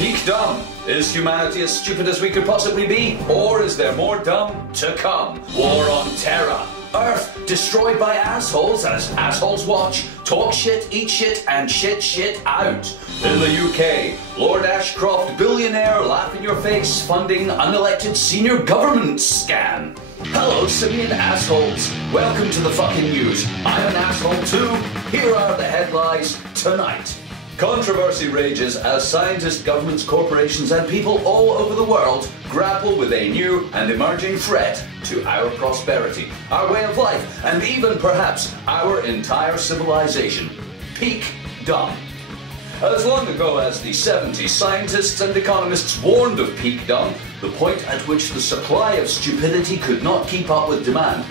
Peak dumb. Is humanity as stupid as we could possibly be? Or is there more dumb to come? War on terror. Earth destroyed by assholes as assholes watch, talk shit, eat shit, and shit out. In the UK, Lord Ashcroft, billionaire, laugh in your face, funding unelected senior government scam. Hello, simian assholes. Welcome to the fucking news. I'm an asshole too. Here are the headlines tonight. Controversy rages as scientists, governments, corporations, and people all over the world grapple with a new and emerging threat to our prosperity, our way of life, and even perhaps our entire civilization. Peak dumb. As long ago as the 70s, scientists and economists warned of peak dumb, the point at which the supply of stupidity could not keep up with demand.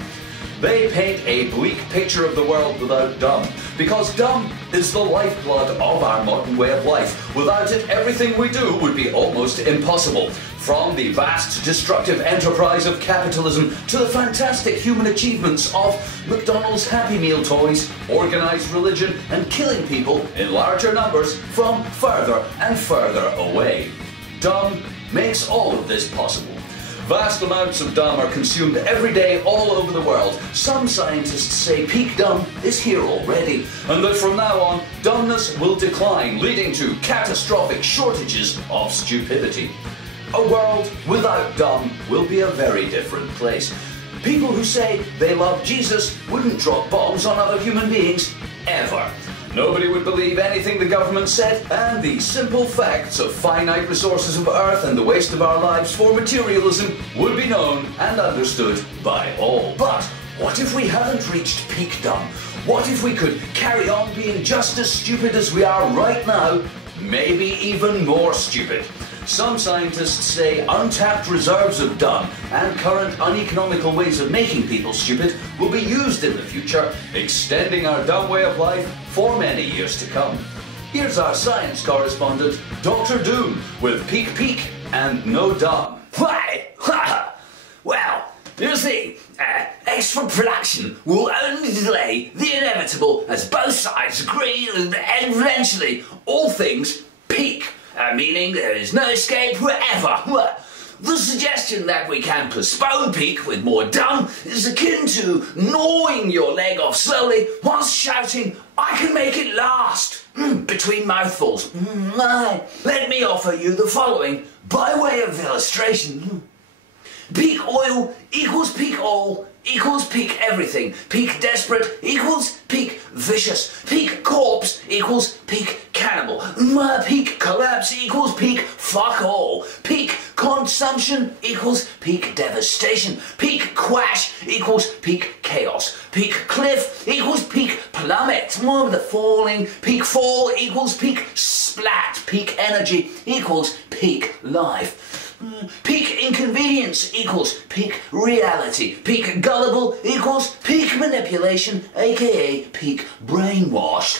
They paint a bleak picture of the world without dumb, because dumb is the lifeblood of our modern way of life. Without it, everything we do would be almost impossible. From the vast, destructive enterprise of capitalism to the fantastic human achievements of McDonald's Happy Meal toys, organized religion, and killing people in larger numbers from further and further away. Dumb makes all of this possible. Vast amounts of dumb are consumed every day all over the world. Some scientists say peak dumb is here already, and that from now on, dumbness will decline, leading to catastrophic shortages of stupidity. A world without dumb will be a very different place. People who say they love Jesus wouldn't drop bombs on other human beings, ever. Nobody would believe anything the government said, and the simple facts of finite resources of Earth and the waste of our lives for materialism would be known and understood by all. But what if we haven't reached peak dumb? What if we could carry on being just as stupid as we are right now, maybe even more stupid? Some scientists say untapped reserves of dumb and current uneconomical ways of making people stupid will be used in the future, extending our dumb way of life for many years to come. Here's our science correspondent, Dr. Doom, with peak and no dumb. Why? Well, you see, extra production will only delay the inevitable as both sides agree that eventually all things peak. Meaning there is no escape forever. The suggestion that we can postpone peak with more dumb is akin to gnawing your leg off slowly whilst shouting, "I can make it last," between mouthfuls. Let me offer you the following by way of illustration. Peak oil equals peak all equals peak everything. Peak desperate equals peak vicious. Peak corpse equals peak cannibal. Peak collapse equals peak fuck all. Peak consumption equals peak devastation. Peak quash equals peak chaos. Peak cliff equals peak plummet. The falling. Peak fall equals peak splat. Peak energy equals peak life. Peak inconvenience equals peak reality. Peak gullible equals peak manipulation, aka peak brainwashed.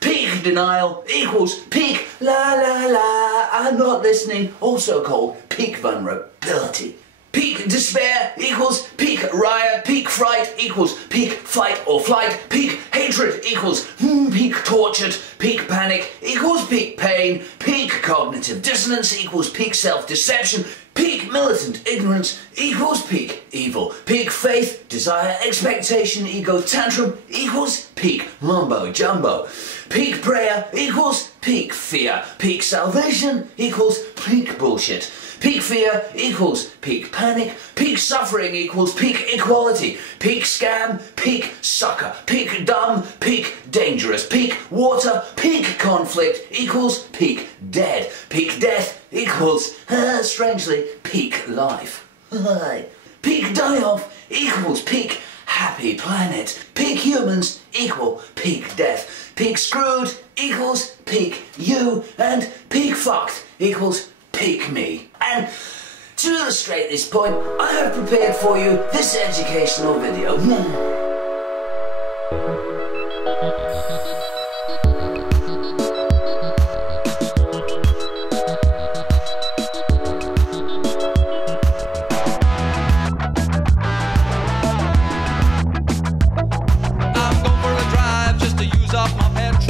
Peak denial equals peak la la la, I'm not listening, also called peak vulnerability. Peak despair equals peak riot, peak fright equals peak fight or flight, peak hatred equals peak tortured, peak panic equals peak pain, peak cognitive dissonance equals peak self-deception, peak militant ignorance equals peak evil, peak faith, desire, expectation, ego tantrum equals peak mumbo jumbo, peak prayer equals peak fear, peak salvation equals peak bullshit. Peak fear equals peak panic, peak suffering equals peak equality, peak scam, peak sucker, peak dumb, peak dangerous, peak water, peak conflict equals peak dead, peak death equals, strangely, peak life. Peak die-off equals peak happy planet, peak humans equal peak death, peak screwed equals peak you, and peak fucked equals peak me. And to illustrate this point, I have prepared for you this educational video. I'm going for a drive just to use up my petrol.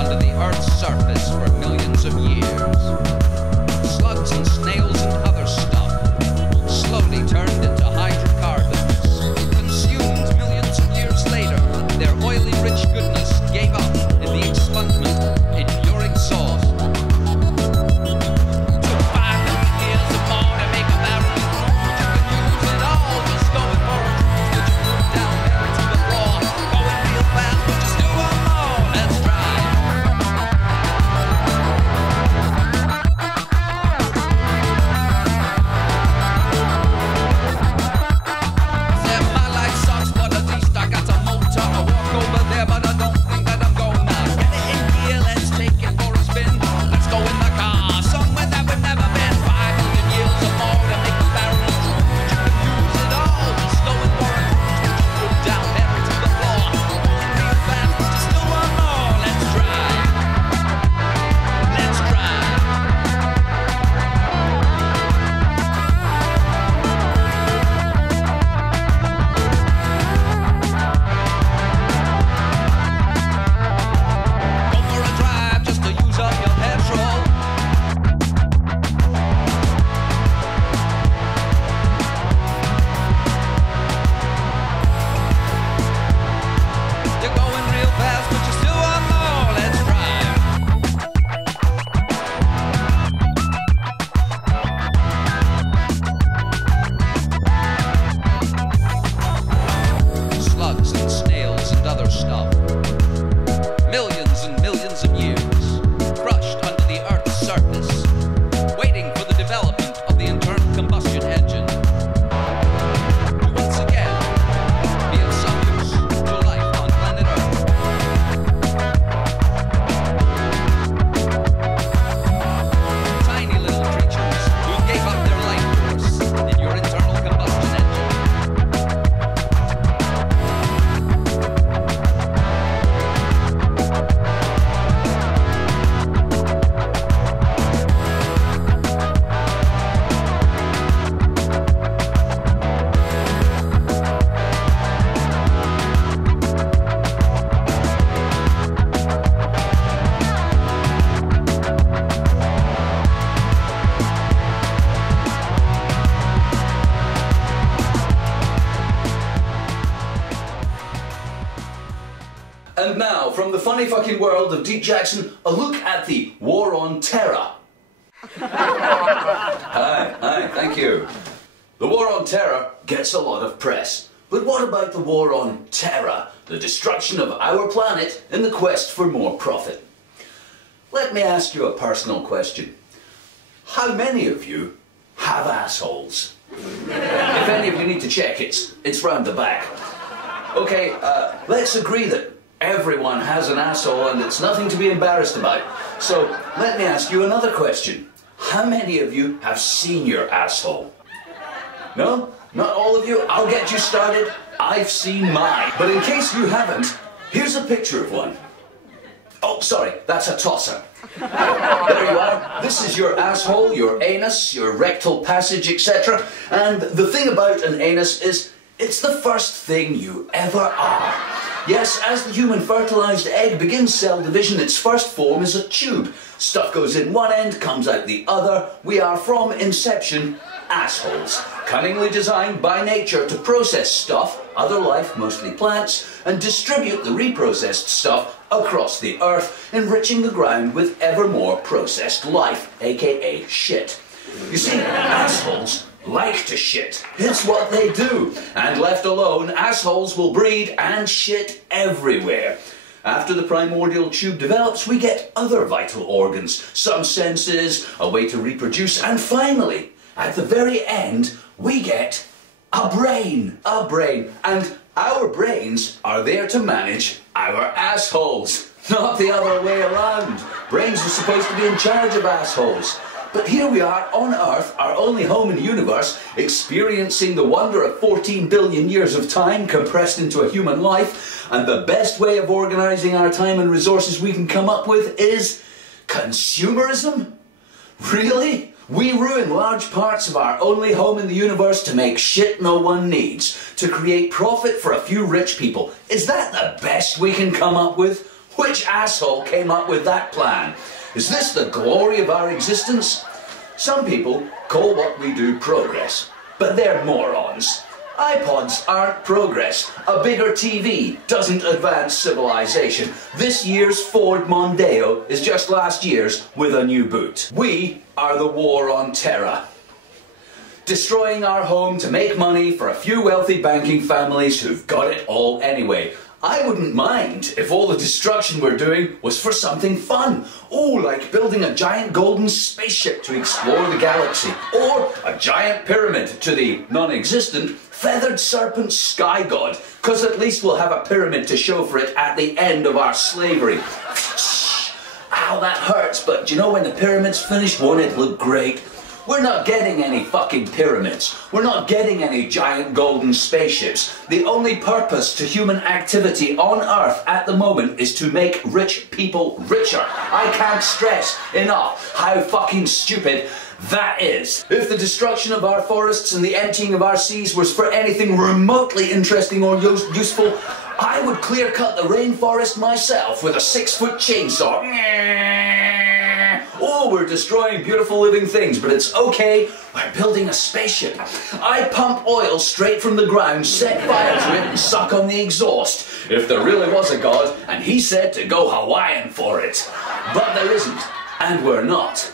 under the Earth's surface for millions of years. Slugs and snails and other stuff slowly turned into hydrocarbons, consumed millions of years later. Their oily rich goodness gave up in the expungement in your exhaust. Took 5 million years or more to make a barrel of crude. You can use it all, just going for a cruise. But you put down there to the floor, going real fast, but just do one more. Let's drive. Said my life sucks, but at least I got a motor. I walk over there, but I don't think that I'm gonna get it in gear. Let's take it for a spin. Let's go in the car, somewhere that we've never been. 5 million years or more to make a barrel of crude. You can use it all, just going for a cruise. But you put down there to the floor, going real fast, just do one more. Let's drive. Let's drive. Go for a drive just to use up your petrol. You're going real fast, but you still want more. Let's drive. Slugs and snails and other stuff. Millions and millions of years, crushed under the Earth's surface, waiting for the development of the internal combustion engine. To once again be of some use to life on planet Earth. Tiny little creatures who gave up their life force in your internal combustion engine. And now, from the funny fucking world of Deep Jackson, a look at the War on Terror. Hi, thank you. The War on Terror gets a lot of press. But what about the War on Terror, the destruction of our planet in the quest for more profit? Let me ask you a personal question. How many of you have assholes? If any of you need to check, it's round the back. Okay, let's agree that everyone has an asshole and it's nothing to be embarrassed about. So let me ask you another question. How many of you have seen your asshole? No? Not all of you? I'll get you started. I've seen mine. But in case you haven't, here's a picture of one. Oh, sorry, that's a tosser. There you are. This is your asshole, your anus, your rectal passage, etc. And the thing about an anus is, it's the first thing you ever are. Yes, as the human fertilized egg begins cell division, its first form is a tube. Stuff goes in one end, comes out the other. We are from inception assholes, cunningly designed by nature to process stuff, other life, mostly plants, and distribute the reprocessed stuff across the earth, enriching the ground with ever more processed life, aka shit. You see, assholes like to shit. It's what they do. And left alone, assholes will breed and shit everywhere. After the primordial tube develops, we get other vital organs, some senses, a way to reproduce, and finally, at the very end, we get a brain. A brain. And our brains are there to manage our assholes, not the other way around. Brains are supposed to be in charge of assholes. But here we are on Earth, our only home in the universe, experiencing the wonder of 14 billion years of time compressed into a human life, and the best way of organizing our time and resources we can come up with is consumerism? Really? We ruin large parts of our only home in the universe to make shit no one needs, to create profit for a few rich people. Is that the best we can come up with? Which asshole came up with that plan? Is this the glory of our existence? Some people call what we do progress, but they're morons. iPods aren't progress. A bigger TV doesn't advance civilization. This year's Ford Mondeo is just last year's with a new boot. We are the war on terror. Destroying our home to make money for a few wealthy banking families who've got it all anyway. I wouldn't mind if all the destruction we're doing was for something fun. Oh, like building a giant golden spaceship to explore the galaxy. Or a giant pyramid to the non-existent feathered serpent sky god. Because at least we'll have a pyramid to show for it at the end of our slavery. Ow, that hurts, but do you know when the pyramid's finished, won't it look great? We're not getting any fucking pyramids. We're not getting any giant golden spaceships. The only purpose to human activity on Earth at the moment is to make rich people richer. I can't stress enough how fucking stupid that is. If the destruction of our forests and the emptying of our seas was for anything remotely interesting or useful, I would clear cut the rainforest myself with a 6-foot chainsaw. Oh, we're destroying beautiful living things, but it's okay. We're building a spaceship. I pump oil straight from the ground, set fire to it, and suck on the exhaust. If there really was a god, and he said to go Hawaiian for it. But there isn't, and we're not.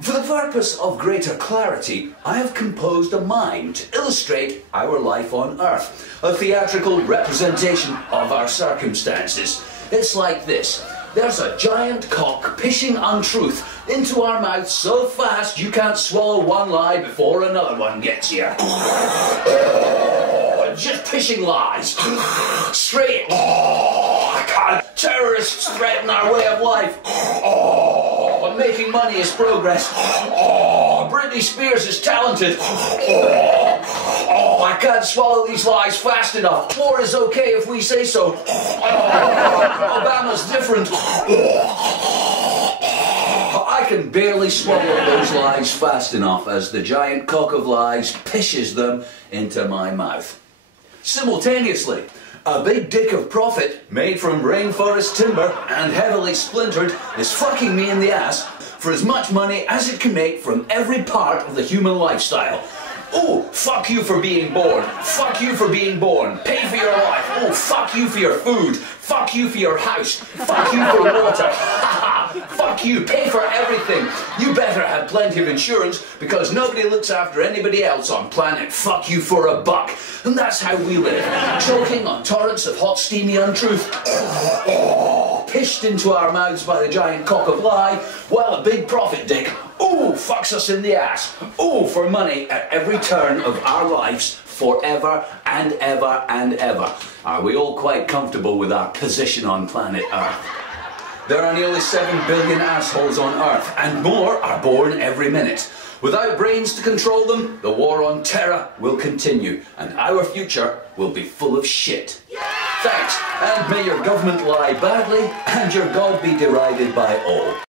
For the purpose of greater clarity, I have composed a mime to illustrate our life on Earth, a theatrical representation of our circumstances. It's like this. There's a giant cock pishing untruth into our mouths so fast you can't swallow one lie before another one gets you. Just pishing lies. Straight. I can't. Terrorists threaten our way of life. And making money is progress. Britney Spears is talented. I can't swallow these lies fast enough. War is okay if we say so. Obama's different. I can barely swallow those lies fast enough as the giant cock of lies pishes them into my mouth. Simultaneously, a big dick of profit made from rainforest timber and heavily splintered is fucking me in the ass for as much money as it can make from every part of the human lifestyle. Oh, fuck you for being born. Fuck you for being born. Pay for your life. Oh, fuck you for your food. Fuck you for your house. Fuck you for water. Fuck you. Pay for everything. You better have plenty of insurance because nobody looks after anybody else on planet Fuck You for a buck. And that's how we live. Choking on torrents of hot, steamy untruth. Pished into our mouths by the giant cock of lie, while a big profit dick, fucks us in the ass. For money at every turn of our lives, forever and ever and ever. Are we all quite comfortable with our position on planet Earth? There are nearly 7 billion assholes on Earth, and more are born every minute. Without brains to control them, the war on terror will continue, and our future will be full of shit. Thanks, and may your government lie badly, and your God be derided by all.